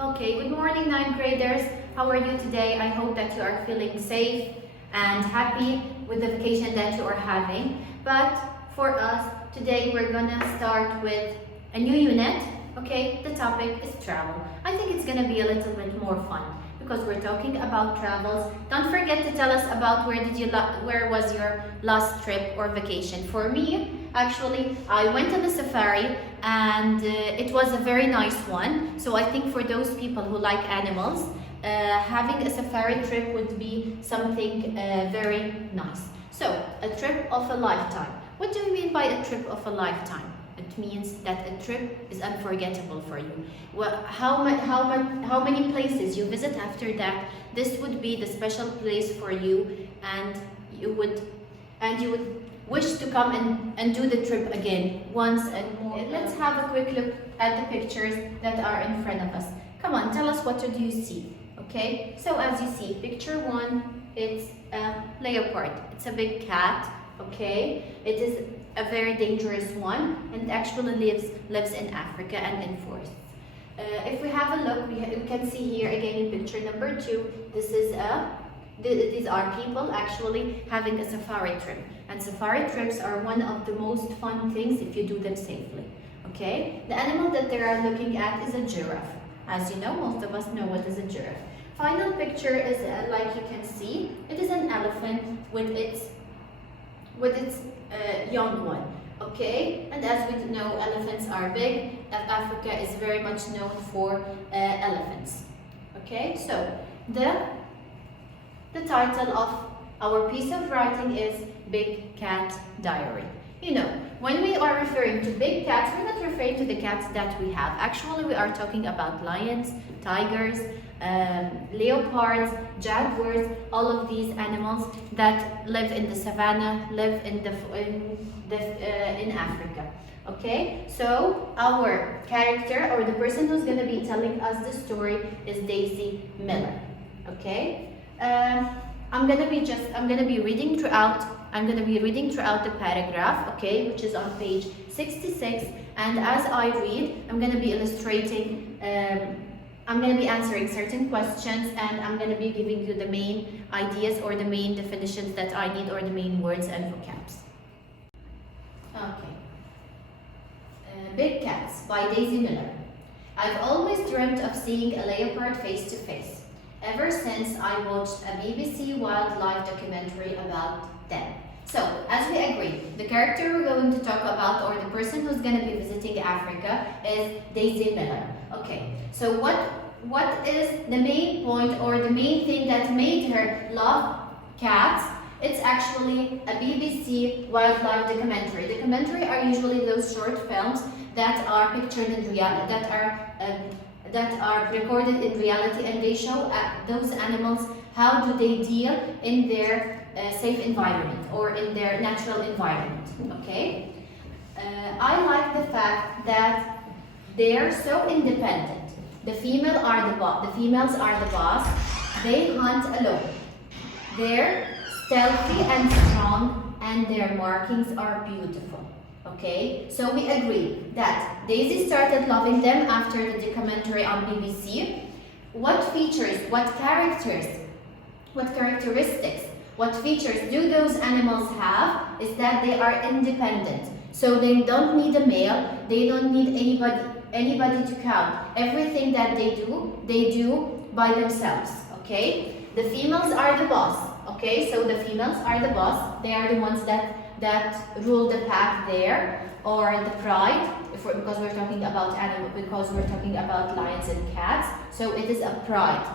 Okay, good morning, ninth graders. How are you today? I hope that you are feeling safe and happy with the vacation that you are having. But for us, today we're gonna start with a new unit. Okay, the topic is travel. I think it's gonna be a little bit more fun because we're talking about travels. Don't forget to tell us about where was your last trip or vacation. For me, actually, I went on a safari and it was a very nice one. So I think for those people who like animals, having a safari trip would be something very nice. So, a trip of a lifetime. What do you mean by a trip of a lifetime? It means that a trip is unforgettable for you. Well, how many places you visit after that, this would be the special place for you, and you would wish to come and do the trip again once and more. Let's have a quick look at the pictures that are in front of us. Come on, tell us what do you see. Okay, so as you see, picture one, it's a leopard. It's a big cat. Okay, it is a very dangerous one and actually lives in Africa and in forests. If we have a look, we can see here again in picture number two. These are people actually having a safari trip, and safari trips are one of the most fun things if you do them safely. Okay, the animal that they are looking at is a giraffe. As you know, most of us know what is a giraffe. Final picture is like you can see, it is an elephant with its young one. Okay, and as we know, elephants are big. Africa is very much known for elephants. Okay, so the title of our piece of writing is Big Cat Diary. You know, when we are referring to big cats, we're not referring to the cats that we have. Actually, we are talking about lions, tigers, leopards, jaguars, all of these animals that live in the savannah, live in Africa. Okay, so our character or the person who's going to be telling us the story is Daisy Miller. Okay, I'm gonna be reading throughout the paragraph, okay, which is on page 66, and as I read, I'm gonna be illustrating, I'm gonna be answering certain questions, and I'm gonna be giving you the main ideas or the main definitions that I need or the main words and vocabs. Okay. Big Cats by Daisy Miller. I've always dreamt of seeing a leopard face to face, ever since I watched a BBC wildlife documentary about them. So, as we agree, the character we're going to talk about, or the person who's going to be visiting Africa, is Daisy Miller. Okay, so what is the main point or the main thing that made her love cats? It's actually a BBC wildlife documentary. Documentary are usually those short films that are pictured in reality, that are recorded in reality, and they show those animals how do they deal in their safe environment or in their natural environment. Okay, I like the fact that they are so independent. The females are the boss. They hunt alone. They're stealthy and strong, and their markings are beautiful. Okay, so we agree that Daisy started loving them after the documentary on BBC. What features, what characteristics, what features do those animals have is that they are independent. So they don't need a male, they don't need anybody to count. Everything that they do by themselves. Okay, the females are the boss. Okay, so the females are the boss. They are the ones that rule the pack there, or the pride, because we're talking about lions and cats, so it is a pride.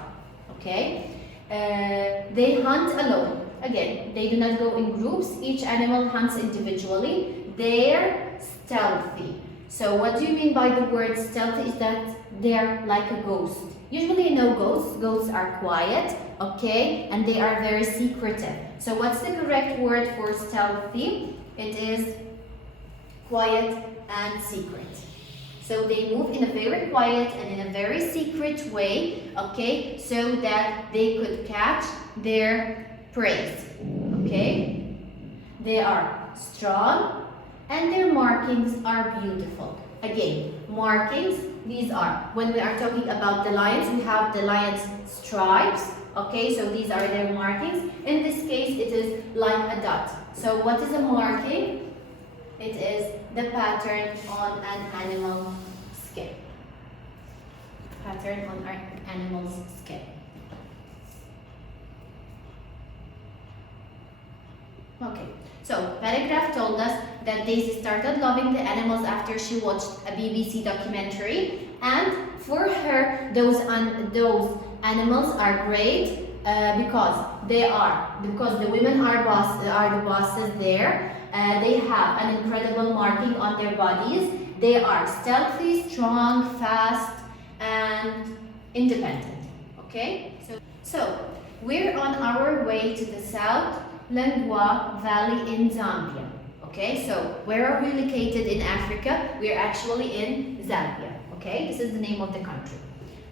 Okay, they hunt alone. Again, they do not go in groups. Each animal hunts individually. They're stealthy. So what do you mean by the word stealthy? Is that they're like a ghost. Usually you know ghosts are quiet, okay, and they are very secretive. So what's the correct word for stealthy? It is quiet and secret. So they move in a very quiet and in a very secret way, okay, so that they could catch their prey, okay. They are strong and their markings are beautiful. again, markings, these are, when we are talking about the lions, we have the lion's stripes, okay, so these are their markings. In this case, it is like a dot. So what is a marking? It is the pattern on an animal skin. Pattern on our animal's skin. Okay, so Paragraph told us that Daisy started loving the animals after she watched a BBC documentary, and for her, those animals are great because the women are the bosses there. They have an incredible marking on their bodies. They are stealthy, strong, fast, and independent. Okay, so we're on our way to the South Lengua Valley in Zambia. Okay, so where are we located in Africa? We're actually in Zambia. Okay, this is the name of the country.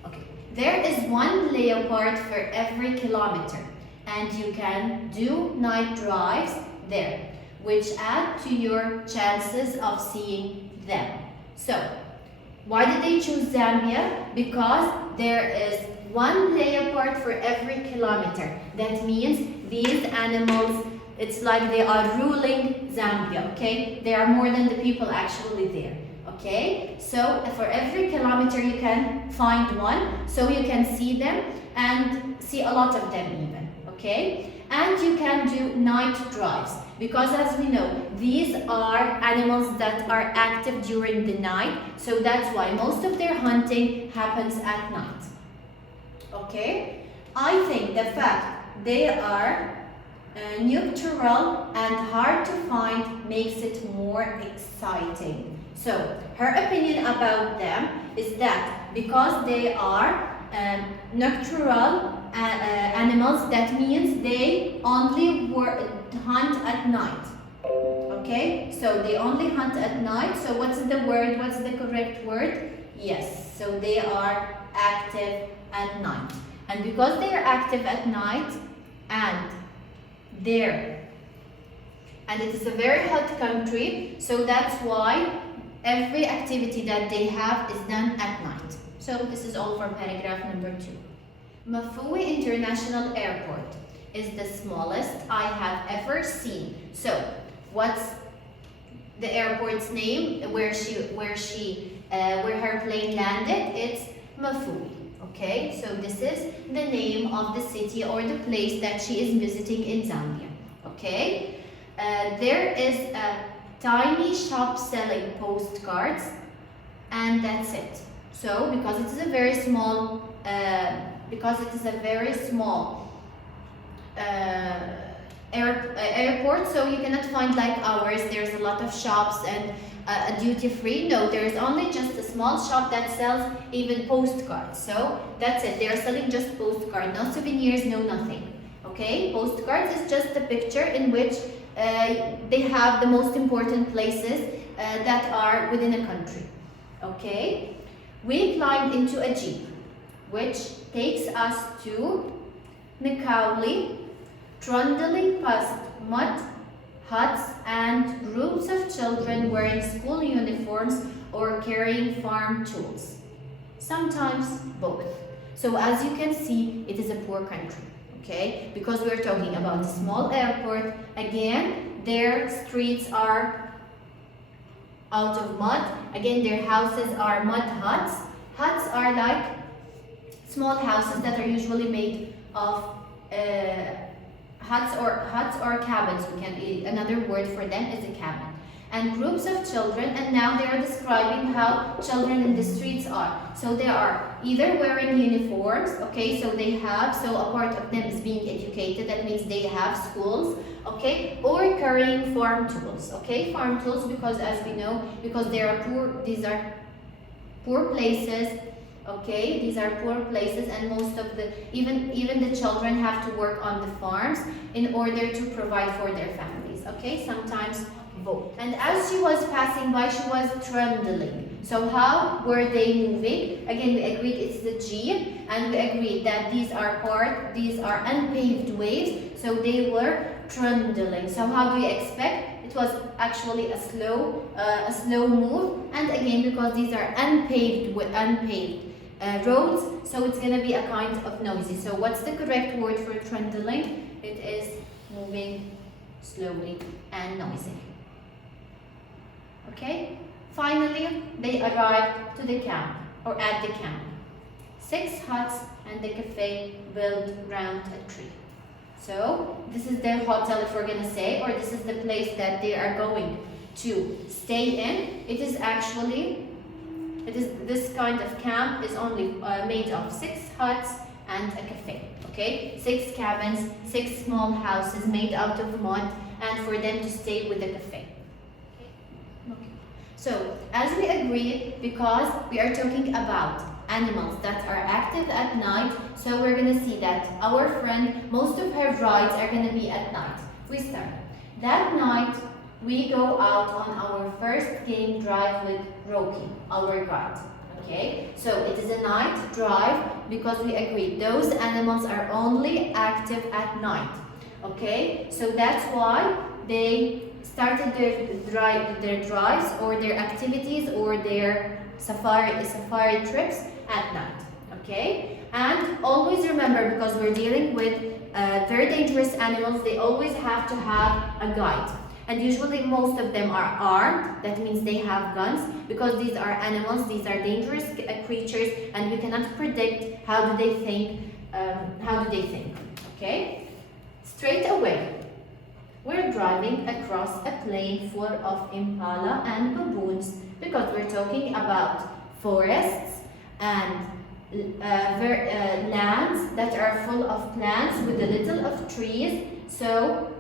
Okay, there is one leopard for every kilometer, and you can do night drives there, which add to your chances of seeing them. So, why did they choose Zambia? Because there is one leopard for every kilometer. That means these animals, it's like they are ruling Zambia, okay? There are more than the people actually there, okay? So for every kilometer you can find one, so you can see them and see a lot of them even, okay? And you can do night drives, because as we know, these are animals that are active during the night, so that's why most of their hunting happens at night. Okay, I think the fact they are nocturnal and hard to find makes it more exciting. So her opinion about them is that because they are nocturnal animals, that means they only hunt at night. Okay, so they only hunt at night. So what's the word? What's the correct word? Yes, so they are active at night. And because they are active at night and it is a very hot country, so that's why every activity that they have is done at night. So this is all for paragraph number 2. Mafue International Airport is the smallest I have ever seen. So what's the airport's name where her plane landed? It's Mafue. Okay, so this is the name of the city or the place that she is visiting in Zambia. Okay, there is a tiny shop selling postcards, and that's it. So because it is a very small, airport, so you cannot find like ours. There's a lot of shops and a duty free. No, there is only just a small shop that sells even postcards. So that's it. They are selling just postcards, no souvenirs, no nothing. Okay, postcards is just a picture in which they have the most important places that are within a country. Okay, we climbed into a jeep, which takes us to Mikauli, trundling past mud huts and groups of children wearing school uniforms or carrying farm tools. Sometimes both. So as you can see, it is a poor country, okay? Because we're talking about a small airport. Again, their streets are out of mud. Again, their houses are mud huts. Huts are like small houses that are usually made of huts or cabins. Another word for them is a cabin. And groups of children, and now they are describing how children in the streets are. So they are either wearing uniforms, okay, so a part of them is being educated, that means they have schools, okay, or carrying farm tools, okay, farm tools, because as we know, because they are poor, these are poor places. Okay, these are poor places, and most of even the children have to work on the farms in order to provide for their families. Okay, sometimes both. And as she was passing by, she was trundling. So how were they moving? Again, we agreed it's the jeep, and we agreed that these are unpaved ways, so they were trundling. So how do you expect? It was actually a slow move. And again, because these are unpaved roads, so it's gonna be a kind of noisy. So what's the correct word for trundling? It is moving slowly and noisy. Okay? Finally, they arrived to the camp, or at the camp. 6 huts and the cafe built round a tree. So this is their hotel, if we're gonna say, or this is the place that they are going to stay in. This kind of camp is only made of 6 huts and a cafe. Okay, 6 cabins, 6 small houses made out of mud, and for them to stay with the cafe. Okay. So as we agreed, because we are talking about animals that are active at night, so we're gonna see that our friend, most of her rides are gonna be at night. We start. That night, we go out on our first game drive with Roki, our guide. Okay, so it is a night drive because we agreed those animals are only active at night. Okay, so that's why they started their drives or their activities or their safari trips at night. Okay, and always remember, because we're dealing with very dangerous animals, they always have to have a guide. And usually most of them are armed. That means they have guns, because these are animals, these are dangerous creatures, and we cannot predict how do they think. Okay, straight away we're driving across a plain full of impala and baboons, because we're talking about forests and lands that are full of plants with a little of trees. So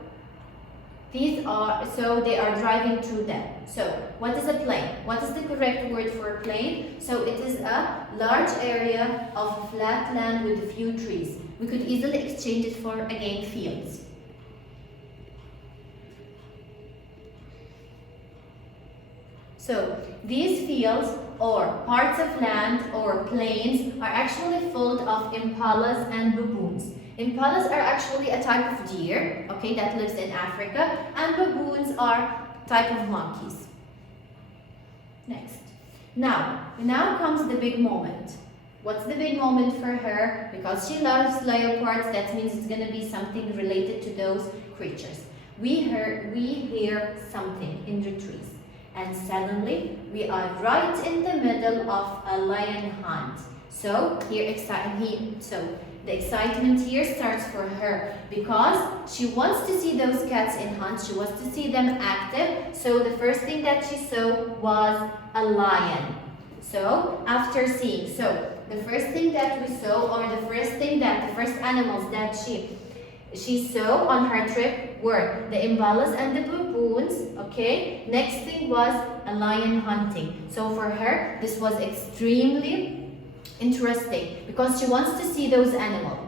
they are driving through them. So what is a plain? What is the correct word for plain? So it is a large area of flat land with a few trees. We could easily exchange it for, again, fields. So these fields or parts of land or plains are actually full of impalas and baboons. Impalas are actually a type of deer, okay, that lives in Africa, and baboons are type of monkeys. Next. Now comes the big moment. What's the big moment for her? Because she loves leopards, that means it's going to be something related to those creatures. We hear something in the trees, and suddenly we are right in the middle of a lion hunt. So the excitement here starts for her, because she wants to see those cats in hunt, she wants to see them active. So the first thing that she saw was a lion. So after seeing, the first thing that we saw, or the first animals that she saw on her trip were the impalas and the baboons. Okay, next thing was a lion hunting. So for her, this was extremely interesting, because she wants to see those animals.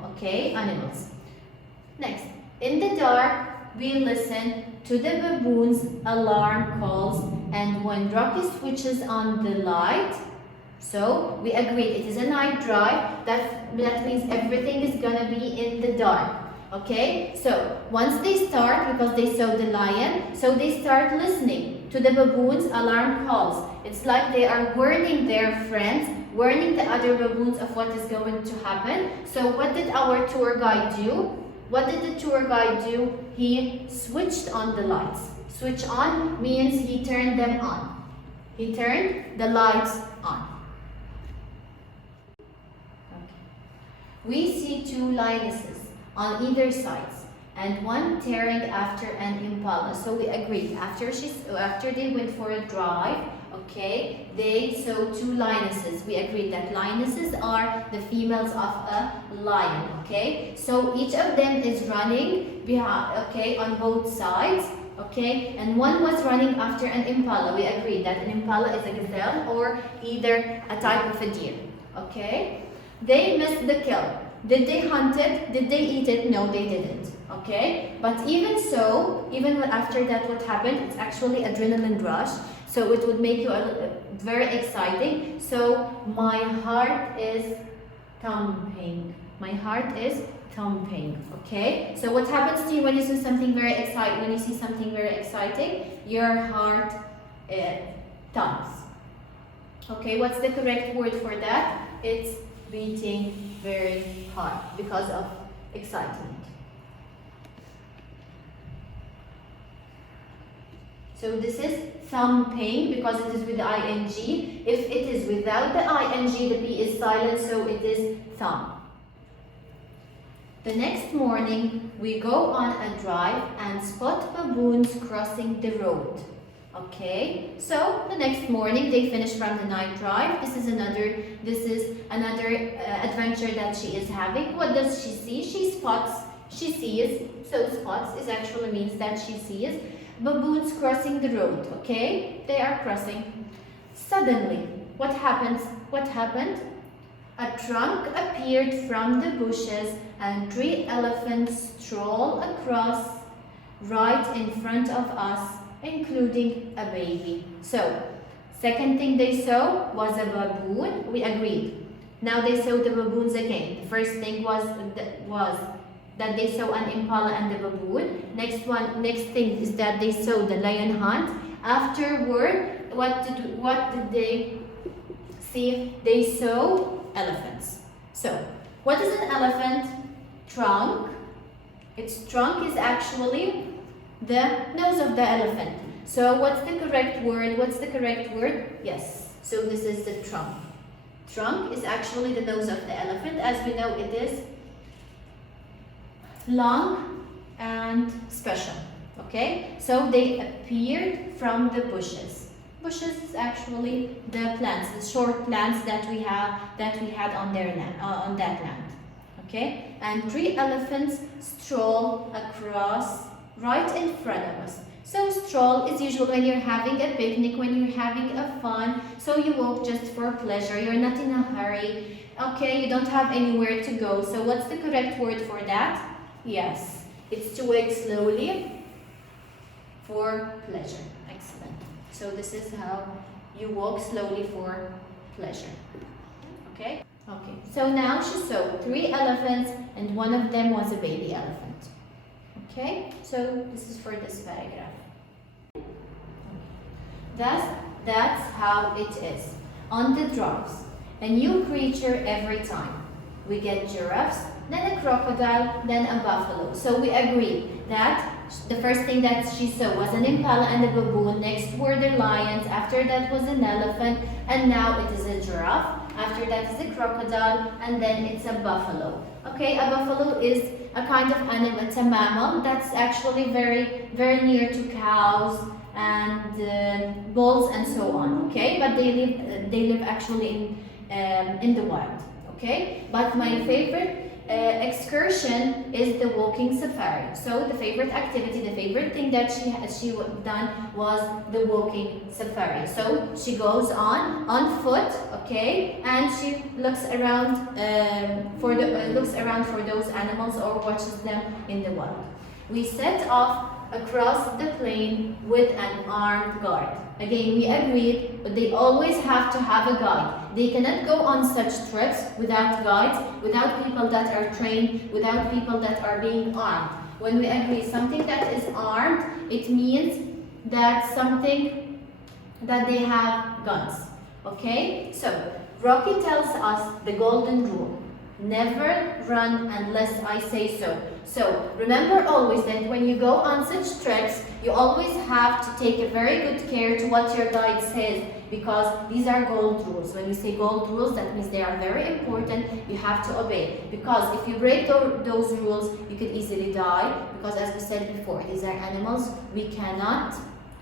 Next, in the dark, we listen to the baboons' alarm calls, and when Rocky switches on the light, so we agreed it is a night drive, that means everything is gonna be in the dark. Okay, so once they start, because they saw the lion, so they start listening to the baboons' alarm calls. It's like they are warning their friends, warning the other baboons of what is going to happen. So what did our tour guide do? What did the tour guide do? He switched on the lights. Switch on means he turned them on. He turned the lights on. Okay. We see 2 lionesses on either sides, and one tearing after an impala. So we agreed, after they went for a drive, okay, they saw 2 lionesses. We agreed that lionesses are the females of a lion. Okay, so each of them is running behind, okay, on both sides. Okay, and one was running after an impala. We agreed that an impala is a gazelle or either a type of a deer. Okay, they missed the kill. Did they hunt it? Did they eat it? No, they didn't. Okay, but even so, even after that, what happened? It's actually adrenaline rush. So it would make you very exciting. So my heart is thumping. My heart is thumping. Okay, so what happens to you when you see something very exciting? When you see something very exciting, your heart thumps. Okay, what's the correct word for that? It's beating very hard because of excitement. So this is thumping because it is with the ing. If it is without the ing, the p is silent, so it is thump. The next morning, we go on a drive and spot baboons crossing the road. Okay, so the next morning they finish from the night drive. This is another adventure that she is having. What does she see? She sees. So spots is actually means that she sees baboons crossing the road. Okay, they are crossing. Suddenly, what happens? What happened? A trunk appeared from the bushes and 3 elephants stroll across right in front of us, including a baby. So, second thing they saw was a baboon. We agreed. Now they saw the baboons again. The first thing was that they saw an impala and the baboon. Next thing is that they saw the lion hunt. Afterward, what did they see? They saw elephants. So, what is an elephant? Trunk. Its trunk is actually the nose of the elephant. So, what's the correct word? What's the correct word? Yes. So, this is the trunk. Trunk is actually the nose of the elephant. As we know, it is long and special. Okay? So, they appeared from the bushes. Bushes is actually the plants, the short plants that we had on their land, on that land. Okay, and 3 elephants stroll across right in front of us. So stroll is usually when you're having a picnic, when you're having a fun. So you walk just for pleasure. You're not in a hurry. Okay, you don't have anywhere to go. So what's the correct word for that? Yes, it's to walk slowly for pleasure. Excellent. So this is how you walk slowly for pleasure. Okay? Okay. So now she saw 3 elephants and one of them was a baby elephant. Okay? So this is for this paragraph. That's how it is. On the drives, a new creature every time. We get giraffes, then a crocodile, then a buffalo. So we agree that the first thing that she saw was an impala and a baboon. Next were the lions. After that was an elephant. And now it is a giraffe. After that is a crocodile. And then it's a buffalo. Okay, a buffalo is a kind of animal. It's a mammal that's actually very, very near to cows and bulls and so on. Okay, but they live actually in the wild. Okay, but my favorite excursion is the walking safari. So the favorite activity, the favorite thing that she done was the walking safari. So she goes on foot, okay, and she looks around for those animals or watches them in the wild. We set off across the plain with an armed guard. Again, we agreed, but they always have to have a guide. They cannot go on such trips without guides, without people that are trained, without people that are being armed. When we agree something that is armed, it means that they have guns. Okay? So, Rocky tells us the golden rule. Never run unless I say so. So, remember always that when you go on such trips, you always have to take a very good care to what your guide says, because these are gold rules. When we say gold rules, that means they are very important. You have to obey, because if you break those rules, you could easily die, because as we said before, these are animals. We cannot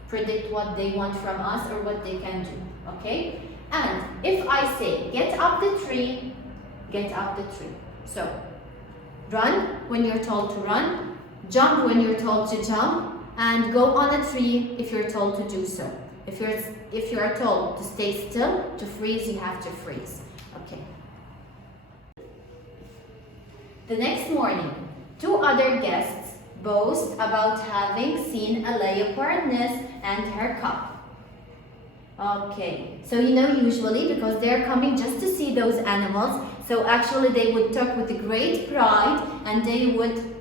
predict what they want from us or what they can do. Okay? And if I say, get up the tree, get up the tree. So, run when you're told to run, jump when you're told to jump, and go on a tree if you're told to do so. If you are told to stay still, to freeze, you have to freeze. Okay. The next morning, 2 other guests boast about having seen a leopard nest and her cub. Okay, so you know, usually because they're coming just to see those animals, so actually they would talk with great pride, and they would,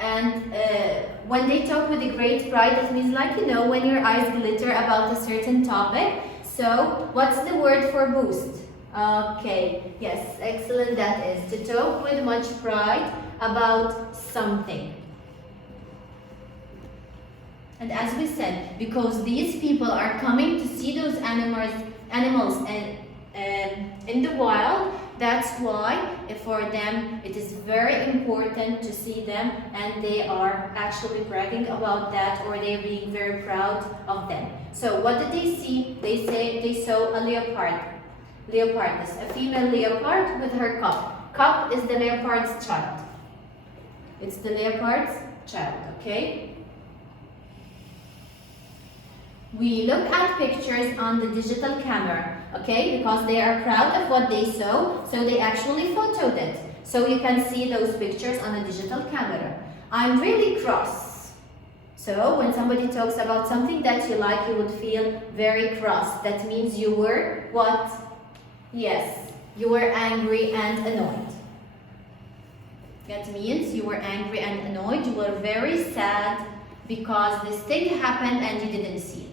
and when they talk with great pride, that means, like, you know, when your eyes glitter about a certain topic. So what's the word for boost? Okay, yes, excellent, that is to talk with much pride about something. And as we said, because these people are coming to see those animals in the wild, that's why for them it is very important to see them, and they are actually bragging about that, or they're being very proud of them. So what did they see? They say they saw a leopard. Leopard is a female leopard with her cub. Cub is the leopard's child. It's the leopard's child, okay? We look at pictures on the digital camera, okay? Because they are proud of what they saw, so they actually photoed it. So you can see those pictures on a digital camera. I'm really cross. So when somebody talks about something that you like, you would feel very cross. That means you were what? Yes, you were angry and annoyed. That means you were angry and annoyed. You were very sad because this thing happened and you didn't see it.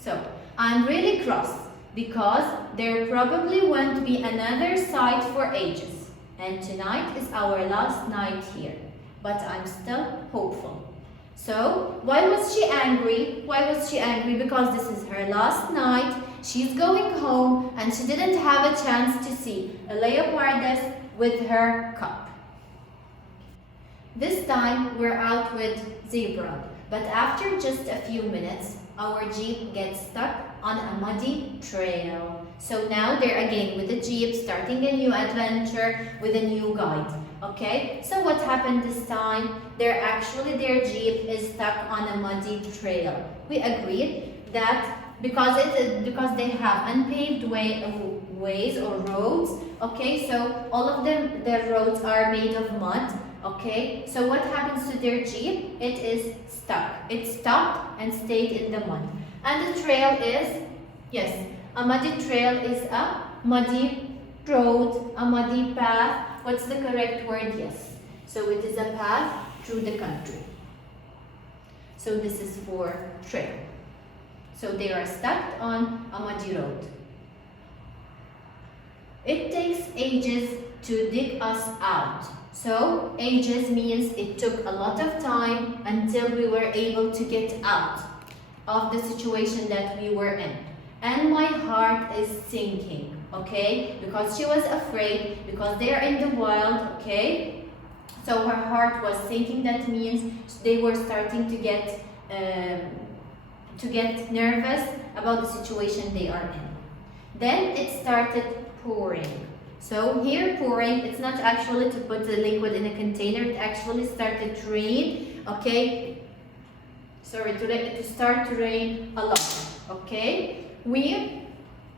So, I'm really cross because there probably won't be another sight for ages. And tonight is our last night here. But I'm still hopeful. So, why was she angry? Why was she angry? Because this is her last night. She's going home and she didn't have a chance to see a leopardess with her cub. This time we're out with Zebra, but after just a few minutes, our jeep gets stuck on a muddy trail. So now they're again with the jeep, starting a new adventure with a new guide. Okay, so what happened this time? Their jeep is stuck on a muddy trail. We agreed that because they have unpaved ways or roads. Okay, so all of their roads are made of mud. Okay, so what happens to their jeep? It is stuck. It stopped and stayed in the mud. And the trail is, yes, a muddy trail is a muddy road, a muddy path. What's the correct word? Yes. So it is a path through the country. So this is for trail. So they are stuck on a muddy road. It takes ages to dig us out. So ages means it took a lot of time until we were able to get out of the situation that we were in. And my heart is sinking, okay? Because she was afraid, because they are in the wild, okay? So her heart was sinking. That means they were starting to get nervous about the situation they are in. Then it started pouring. So here pouring, it's not actually to put the liquid in a container, it actually started to rain, okay? Sorry, to start to rain a lot, okay? We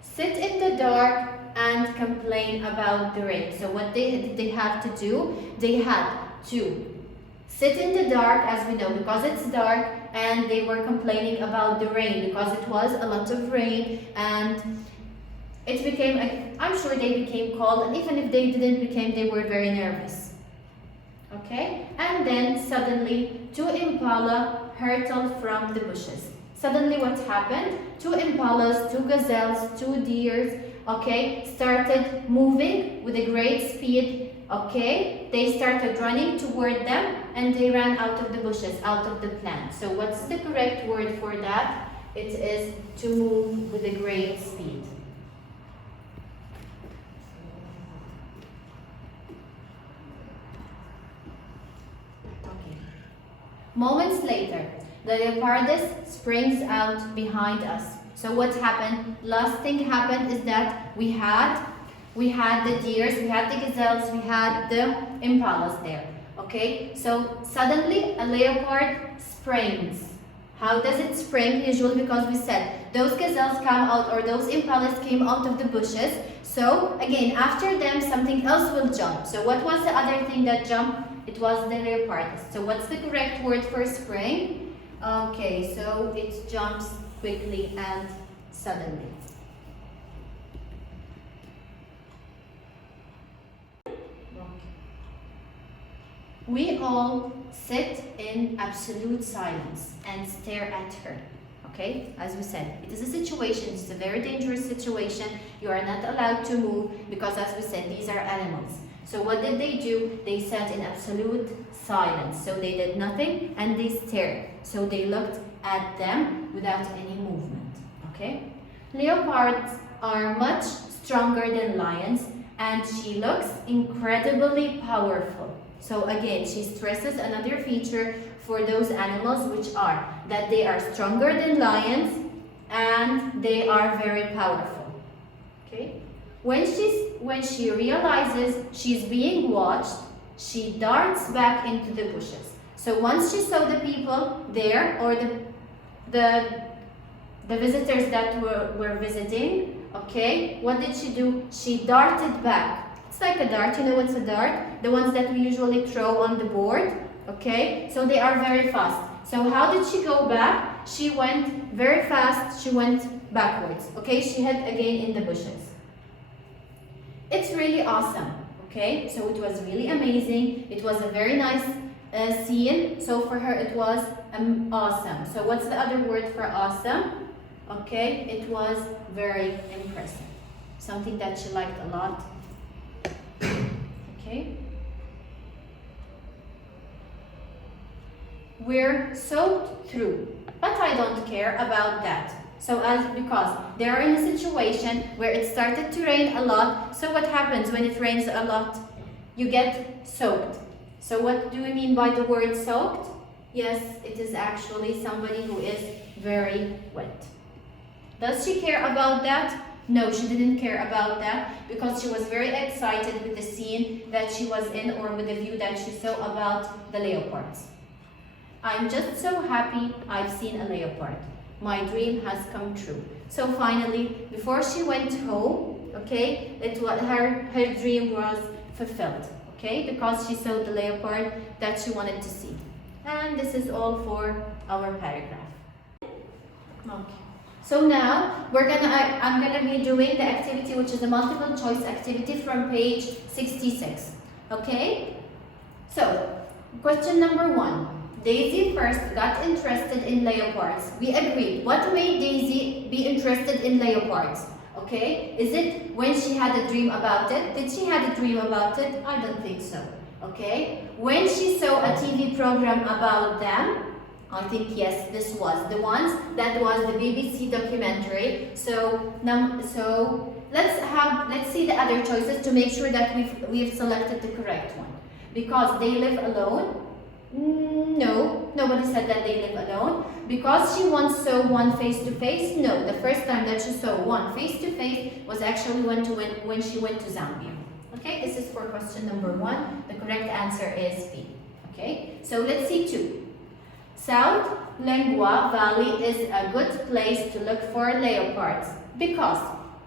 sit in the dark and complain about the rain. So what did they have to do? They had to sit in the dark, as we know, because it's dark, and they were complaining about the rain because it was a lot of rain, and it became, I'm sure they became cold, and even if they didn't become, they were very nervous. Okay? And then suddenly, two impala hurtled from the bushes. Suddenly what happened? Two impalas, two gazelles, two deers, okay, started moving with a great speed, okay? They started running toward them, and they ran out of the bushes, out of the plant. So what's the correct word for that? It is to move with a great speed. Moments later, the leopardess springs out behind us. So what happened? Last thing happened is that we had the deers, we had the gazelles, we had the impalas there. Okay, so suddenly a leopard springs. How does it spring? Usually because we said those gazelles come out, or those impalas came out of the bushes. So again, after them, something else will jump. So what was the other thing that jumped? It was the leopard. So what's the correct word for spring? Okay, so it jumps quickly and suddenly. We all sit in absolute silence and stare at her. Okay, as we said, it is a situation, it's a very dangerous situation. You are not allowed to move because, as we said, these are animals. So what did they do? They sat in absolute silence. So they did nothing and they stared. So they looked at them without any movement. Okay? Leopards are much stronger than lions and she looks incredibly powerful. So again, she stresses another feature for those animals, which are that they are stronger than lions and they are very powerful. Okay? When she realizes she's being watched, she darts back into the bushes. So once she saw the people there, or the visitors that were visiting, okay, what did she do? She darted back. It's like a dart, you know what's a dart? The ones that we usually throw on the board, okay? So they are very fast. So how did she go back? She went very fast, she went backwards, okay? She hid again in the bushes. It's really awesome, okay? So it was really amazing. It was a very nice scene. So for her, it was awesome. So what's the other word for awesome? Okay, it was very impressive. Something that she liked a lot. Okay. We're soaked through, but I don't care about that. So because they are in a situation where it started to rain a lot, so what happens when it rains a lot? You get soaked. So what do we mean by the word soaked? Yes, it is actually somebody who is very wet. Does she care about that? No, she didn't care about that because she was very excited with the scene that she was in, or with the view that she saw about the leopards. I'm just so happy I've seen a leopard. My dream has come true. So finally, before she went home, okay, her dream was fulfilled, okay, because she saw the leopard that she wanted to see. And this is all for our paragraph. Okay. So now I'm gonna be doing the activity, which is a multiple choice activity from page 66. Okay? So, question number 1. Daisy first got interested in leopards. We agreed. What made Daisy be interested in leopards? Okay? Is it when she had a dream about it? Did she have a dream about it? I don't think so. Okay? When she saw a TV program about them? I think yes, this was the ones that was the BBC documentary. So let's see the other choices to make sure that we've selected the correct one. Because they live alone. No, nobody said that they live alone. Because she once saw one face to face. No, the first time that she saw one face to face was actually when she went to Zambia. Okay, this is for question number 1. The correct answer is B. Okay, so let's see 2. South Lengua Valley is a good place to look for leopards. Because,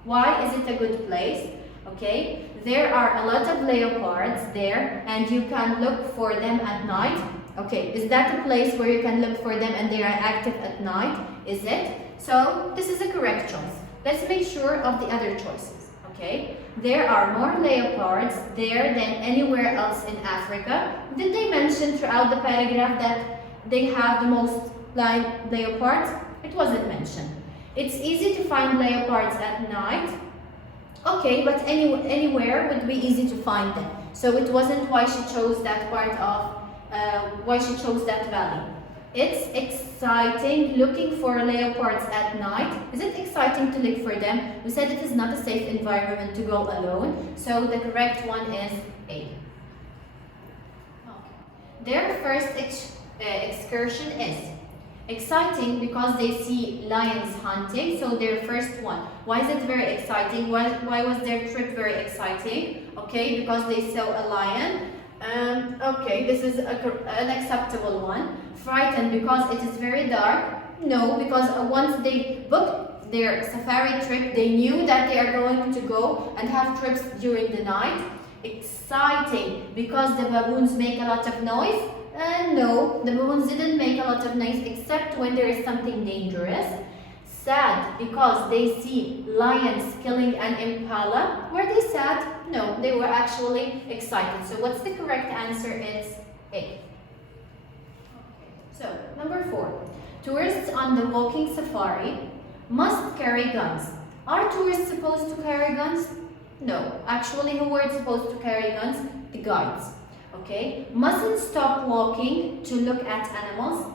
why is it a good place? Okay, there are a lot of leopards there and you can look for them at night. Okay, is that a place where you can look for them and they are active at night? Is it? So, this is a correct choice. Let's make sure of the other choices. Okay, there are more leopards there than anywhere else in Africa. Did they mention throughout the paragraph that they have the most leopards? It wasn't mentioned. It's easy to find leopards at night. Okay, but anywhere would be easy to find them. So it wasn't why she chose that part of, why she chose that valley. It's exciting looking for leopards at night. Is it exciting to look for them? We said it is not a safe environment to go alone. So the correct one is A. Okay. Their first excursion is exciting because they see lions hunting. So their first one. Why is it very exciting? Why was their trip very exciting? Okay, because they saw a lion. Okay, this is an acceptable one. Frightened because it is very dark. No, because once they booked their safari trip, they knew that they are going to go and have trips during the night. Exciting because the baboons make a lot of noise. And no, the baboons didn't make a lot of noise except when there is something dangerous. Sad because they see lions killing an impala. Were they sad? No, they were actually excited. So what's the correct answer? It's A. So, number 4. Tourists on the walking safari must carry guns. Are tourists supposed to carry guns? No. Actually, who were supposed to carry guns? The guides. Okay. Mustn't stop walking to look at animals.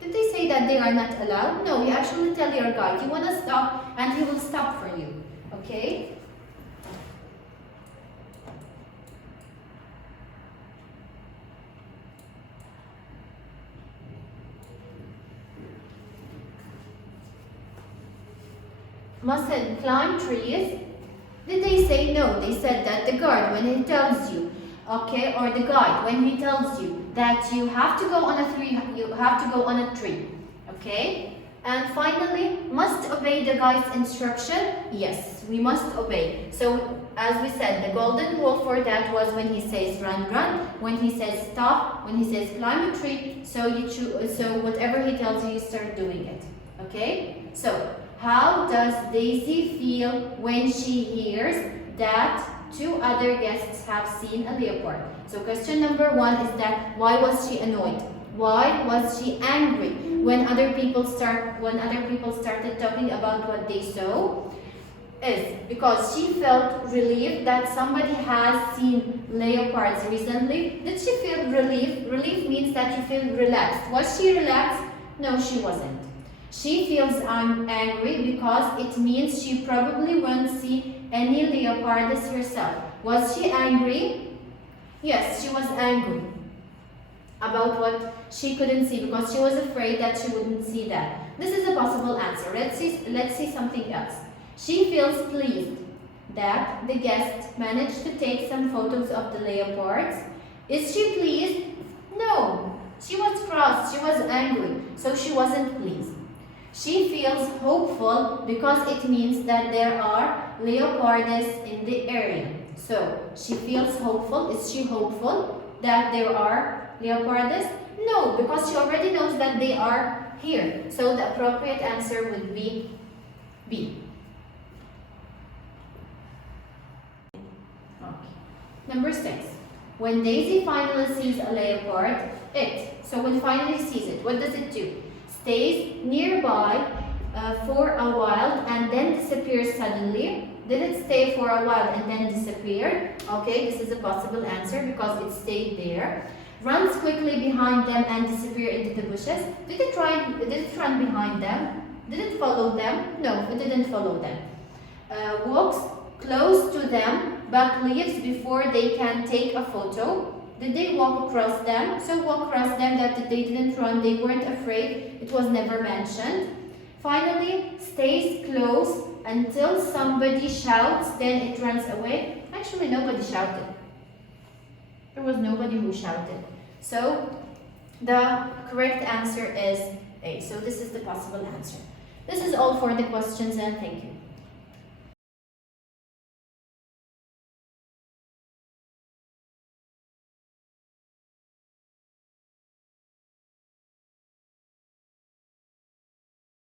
Did they say that they are not allowed? No, you actually tell your guide, you want to stop and he will stop for you. Okay? Mustn't climb trees. Did they say no? They said that the guard, when he tells you, okay, or the guide, when he tells you that you have to go on a tree, okay? And finally, must obey the guide's instruction. Yes, we must obey. So, as we said, the golden rule for that was when he says run, run, when he says stop, when he says climb a tree, so whatever he tells you, you start doing it, okay? So, how does Daisy feel when she hears that 2 other guests have seen a leopard? So question number 1 is that why was she annoyed? Why was she angry when other people started talking about what they saw? Is because she felt relieved that somebody has seen leopards recently. Did she feel relief? Relief means that you feel relaxed. Was she relaxed? No, she wasn't. She feels angry because it means she probably won't see any leopards herself. Was she angry? Yes, she was angry about what she couldn't see because she was afraid that she wouldn't see that. This is a possible answer. Let's see something else. She feels pleased that the guest managed to take some photos of the leopards. Is she pleased? No. She was cross. She was angry. So she wasn't pleased. She feels hopeful because it means that there are leopards in the area. So, she feels hopeful. Is she hopeful that there are leopards? No, because she already knows that they are here. So, the appropriate answer would be B. Okay. Number 6. When Daisy finally sees a leopard, so when finally sees it, what does it do? Stays nearby for a while and then disappears suddenly. Did it stay for a while and then disappear? Okay, this is a possible answer because it stayed there. Runs quickly behind them and disappear into the bushes. Did it run behind them? Did it follow them? No, it didn't follow them. Walks close to them but leaves before they can take a photo. Did they walk across them? So walk across them that they didn't run, they weren't afraid. It was never mentioned. Finally, stays close until somebody shouts, then it runs away. Actually, nobody shouted. There was nobody who shouted. So the correct answer is A. So this is the possible answer. This is all for the questions and thank you.